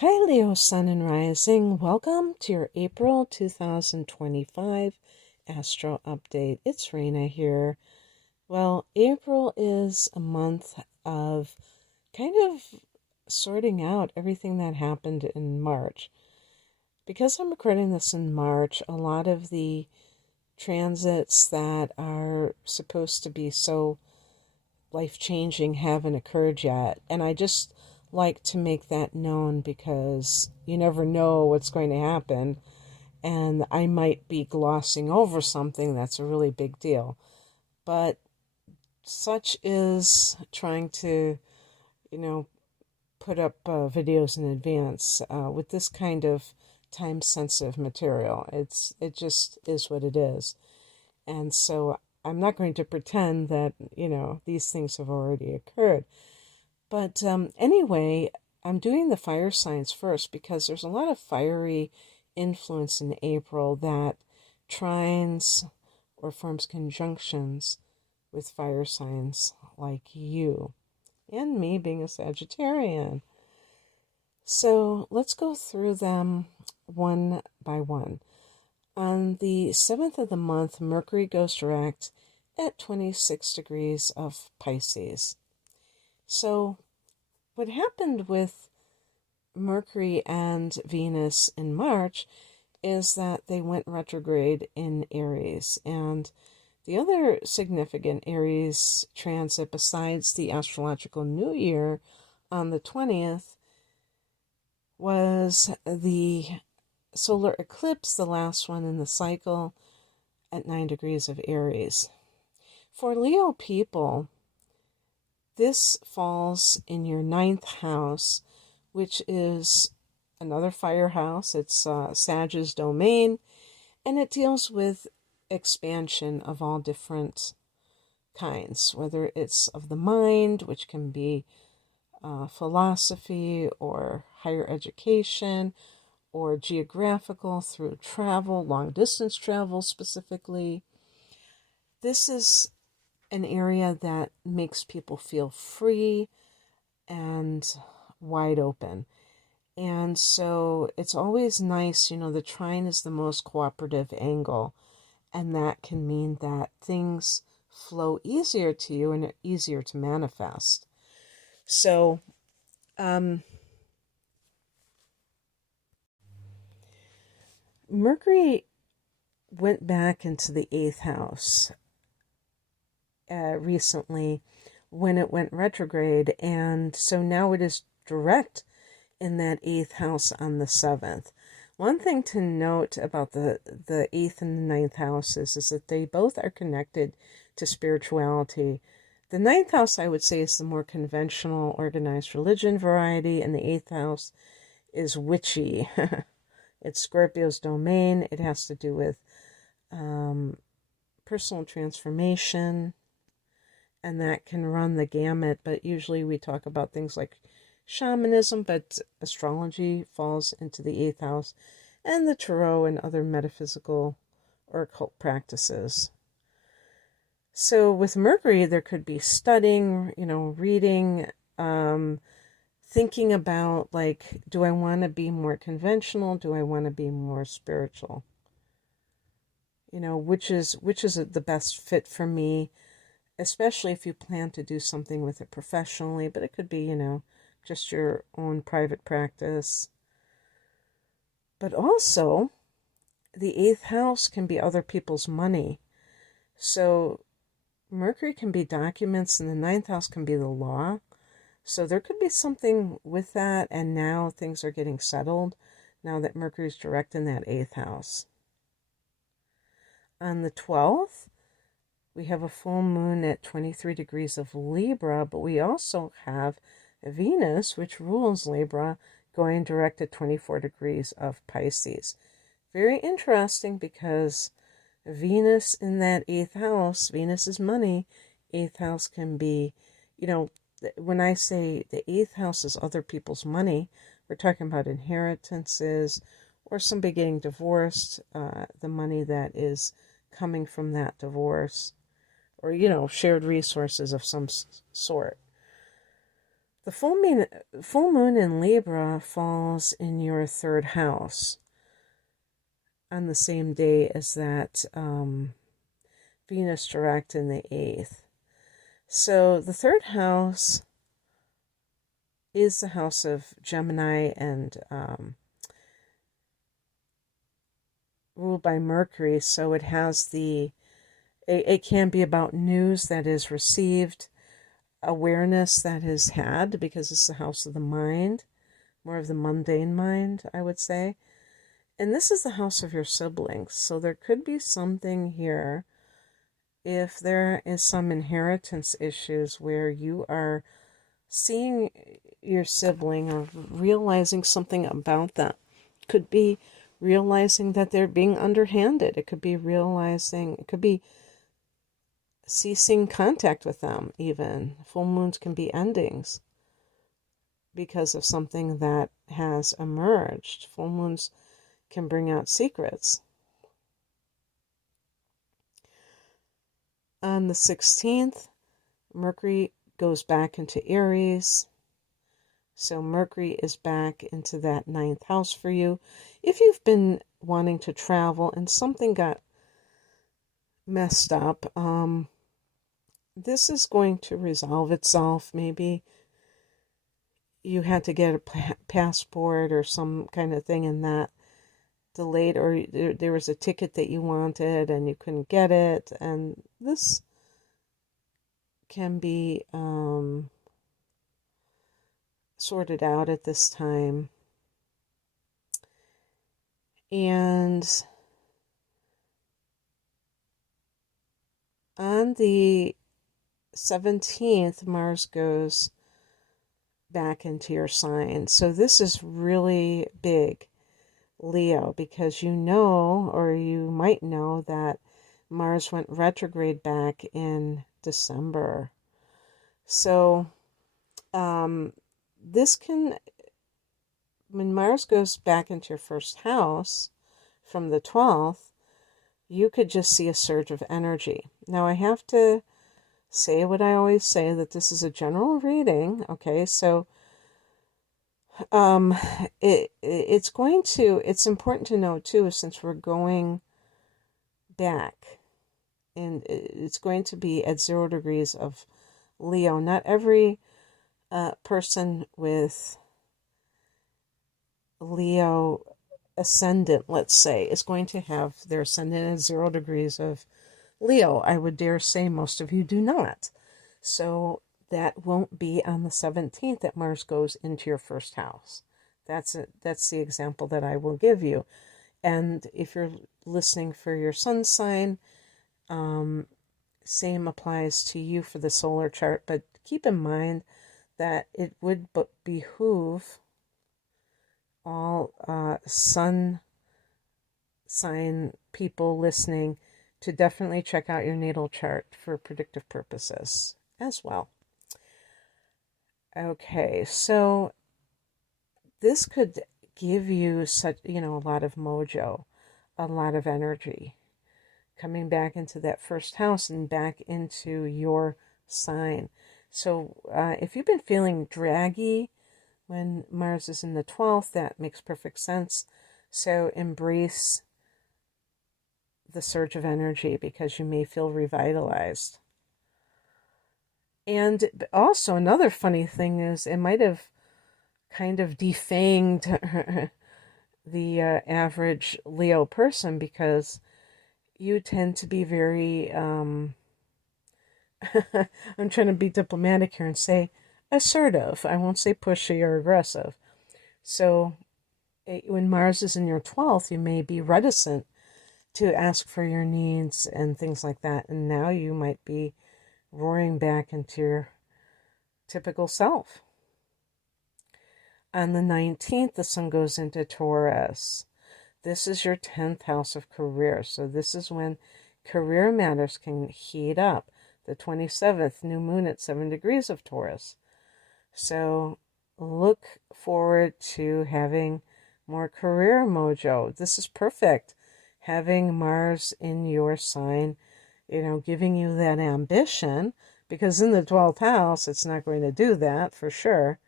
Hi, Leo, Sun and Rising. Welcome to your April 2025 Astro Update. It's Raina here. Well, April is a month of kind of sorting out everything that happened in March. Because I'm recording this in March, a lot of the transits that are supposed to be so life-changing haven't occurred yet. And I just like to make that known because you never know what's going to happen. And I might be glossing over something that's a really big deal. But such is trying to, put up videos in advance with this kind of time-sensitive material. It just is what it is. And so I'm not going to pretend that, these things have already occurred. But anyway, I'm doing the fire signs first because there's a lot of fiery influence in April that trines or forms conjunctions with fire signs like you and me being a Sagittarian. So let's go through them one by one. On the 7th of the month, Mercury goes direct at 26 degrees of Pisces. So what happened with Mercury and Venus in March is that they went retrograde in Aries. And the other significant Aries transit besides the astrological New Year on the 20th was the solar eclipse, the last one in the cycle, at 9 degrees of Aries. For Leo people, this falls in your 9th house, which is another fire house. It's Sag's domain, and it deals with expansion of all different kinds, whether it's of the mind, which can be philosophy or higher education, or geographical through travel, long distance travel specifically. This is an area that makes people feel free and wide open. And so it's always nice, the trine is the most cooperative angle, and that can mean that things flow easier to you and are easier to manifest. So, Mercury went back into the 8th house recently when it went retrograde, and so now it is direct in that 8th house on the 7th. One thing to note about the 8th and the 9th houses is that they both are connected to spirituality. The 9th house, I would say, is the more conventional, organized religion variety, and the 8th house is witchy. It's Scorpio's domain. It has to do with personal transformation, and that can run the gamut, but usually we talk about things like shamanism, but astrology falls into the 8th house, and the tarot and other metaphysical or occult practices. So with Mercury, there could be studying, reading, thinking about, like, do I want to be more conventional? Do I want to be more spiritual? Which is the best fit for me, especially if you plan to do something with it professionally, but it could be, just your own private practice. But also, the 8th house can be other people's money. So Mercury can be documents, and the 9th house can be the law. So there could be something with that, and now things are getting settled now that Mercury's direct in that 8th house. On the 12th, we have a full moon at 23 degrees of Libra, but we also have Venus, which rules Libra, going direct at 24 degrees of Pisces. Very interesting because Venus in that 8th house, Venus is money. 8th house can be, when I say the 8th house is other people's money, we're talking about inheritances or somebody getting divorced, the money that is coming from that divorce, or, shared resources of some sort. The full moon in Libra falls in your third house on the same day as that Venus direct in the eighth. So the third house is the house of Gemini and ruled by Mercury. So it has it can be about news that is received, awareness that is had, because it's the house of the mind, more of the mundane mind, I would say. And this is the house of your siblings. So there could be something here if there is some inheritance issues where you are seeing your sibling or realizing something about them. Could be realizing that they're being underhanded. It could be ceasing contact with them even. Full moons can be endings because of something that has emerged. Full moons can bring out secrets. On the 16th, Mercury goes back into Aries. So Mercury is back into that ninth house for you. If you've been wanting to travel and something got messed up, this is going to resolve itself. Maybe you had to get a passport or some kind of thing and that delayed, or there was a ticket that you wanted and you couldn't get it, and this can be sorted out at this time. And on the 17th, Mars goes back into your sign. So this is really big, Leo, because you know, or you might know, that Mars went retrograde back in December. So this can, when Mars goes back into your first house from the 12th, you could just see a surge of energy. Now I have to say what I always say, that this is a general reading, okay? So it's important to know too, since we're going back, and it's going to be at 0 degrees of Leo. Not every person with Leo ascendant, let's say, is going to have their ascendant at 0 degrees of Leo. I would dare say most of you do not. So that won't be on the 17th that Mars goes into your first house. That's the example that I will give you. And if you're listening for your sun sign, same applies to you for the solar chart, but keep in mind that it would behoove all sun sign people listening to definitely check out your natal chart for predictive purposes as well. Okay, so this could give you such, a lot of mojo, a lot of energy coming back into that first house and back into your sign. So if you've been feeling draggy when Mars is in the 12th, that makes perfect sense. So embrace the surge of energy, because you may feel revitalized. And also another funny thing is, it might have kind of defanged the average Leo person, because you tend to be very, I'm trying to be diplomatic here and say assertive. I won't say pushy or aggressive. So when Mars is in your 12th, you may be reticent to ask for your needs and things like that. And now you might be roaring back into your typical self. On the 19th, the sun goes into Taurus. This is your 10th house of career. So this is when career matters can heat up. The 27th, new moon at 7 degrees of Taurus. So look forward to having more career mojo. This is perfect. Having Mars in your sign, giving you that ambition, because in the 12th house, it's not going to do that for sure.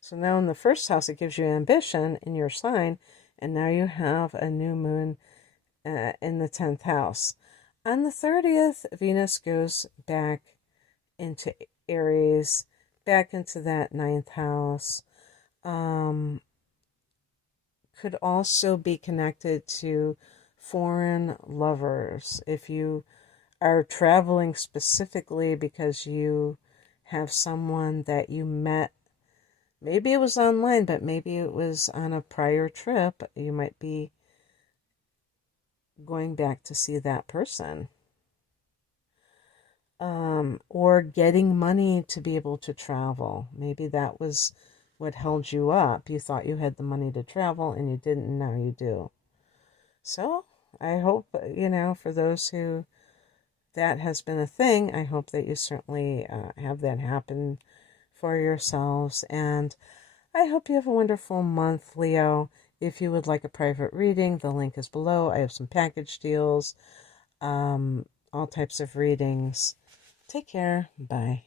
So now in the first house, it gives you ambition in your sign, and now you have a new moon in the 10th house. On the 30th, Venus goes back into Aries, back into that 9th house. Could also be connected to foreign lovers. If you are traveling specifically because you have someone that you met, maybe it was online, but maybe it was on a prior trip, you might be going back to see that person. Or getting money to be able to travel. Maybe that was what held you up. You thought you had the money to travel and you didn't, and now you do. So I hope, for those who that has been a thing, I hope that you certainly have that happen for yourselves. And I hope you have a wonderful month, Leo. If you would like a private reading, the link is below. I have some package deals, all types of readings. Take care. Bye.